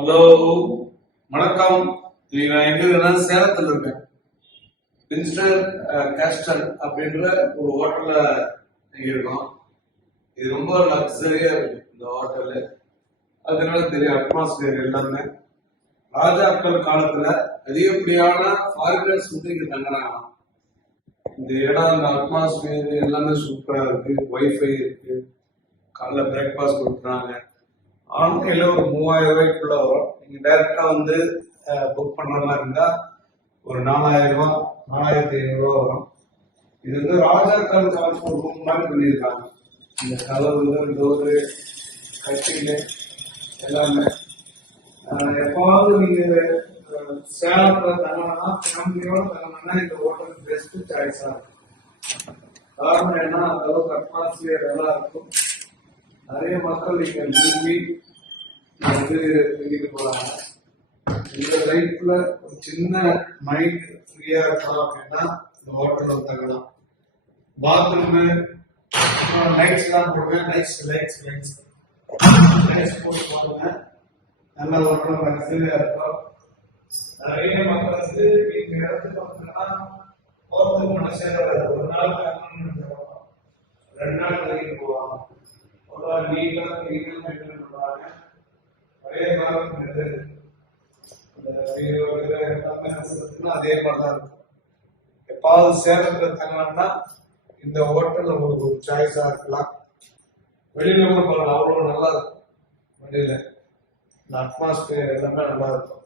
Hello வணக்கம். இன்னைக்கு நான் எங்க இருக்கேன்னா சேலத்துல இருக்கேன். பின்ஸ்டர் கேஸ்டல் அப்படின்ற ஒரு ஹோட்டல்ல இங்க இருக்கோம். இது ரொம்ப லக்ஸரியா இருக்கு இந்த ஹோட்டல் அதனால தெரியும் அட்மாஸ்பியர் எல்லாமே. ராஜாக்கள் காலத்துல அதிகப்படியான ஃபாரினர்ஸ் வந்து இங்க தங்குறாங்க. இந்த இடம் அந்த அட்மாஸ்பியர் எல்லாமே சூப்பரா இருக்கு. ஒய்ஃபை இருக்கு. காலைல பிரேக்ஃபாஸ்ட் கொடுக்குறாங்க. ஆன்லைன்ல ஒரு மூவாயிரம் ரூபாய்க்குள்ள வரும். நீங்க டைரக்டா வந்து புக் பண்ற மாதிரி இருந்தா ஒரு நாலாயிரம் ரூபாய் நாலாயிரத்தி ஐநூறு ரூபாய் வரும். இது வந்து ராஜாக்கள் காலத்து ஒரு ரூம் மாதிரி பண்ணியிருக்காங்க இந்த கலவு டோரு கட்டிலு எல்லாமே. எப்போவாவது எப்பவாவது நீங்க சேலத்துல தங்கணும்னா ஃபேமிலியோட தங்கணும்னா இந்த ஹோட்டல் பெஸ்ட் சாய்ஸா இருக்கும். காரணம் என்ன அந்த அளவுக்கு அட்மாஸ்பியர் நல்லா இருக்கும். நிறைய மக்கள் இங்க விரும்பி வந்து தங்கிட்டு போறாங்க. இந்த லைஃப்ல ஒரு சின்ன மைண்ட் ஃப்ரீயா இருக்கலாம் அப்படின்னா இந்த ஹோட்டல்ல தங்கலாம். பாத்ரூம் லைட்ஸ் எல்லாம் போடுவேன் லைட்ஸ் லைட்ஸ் லைட்ஸ் எக்ஸ்போர்ட் போட்டு போடுங்க. நல்ல ஹோட்டல் லக்ஸரியா இருக்கும் நிறைய மக்கள் வந்து இந்த இடத்துக்கு பார்த்தீங்கன்னா போறதுக்கு மனசே ஒரு நாள் ரெண்டு நாள் வரைக்கும் போவாங்க. அவ்வளோ நீட்டா கிளீனா மெயின்டைன் பண்ணுவாங்க பழைய காலம் அதே மாதிரி தான் இருக்கும். எப்பாவது சேலத்துல தங்கணும்னா இந்த ஹோட்டல் உங்களுக்கு ஒரு சாய்ஸா இருக்கலாம். வெளியில கூட போகலாம். அவ்வளோ நல்லா இருக்கும். வெளியில இந்த அட்மாஸ்பியர் எல்லாமே நல்லா இருக்கும்.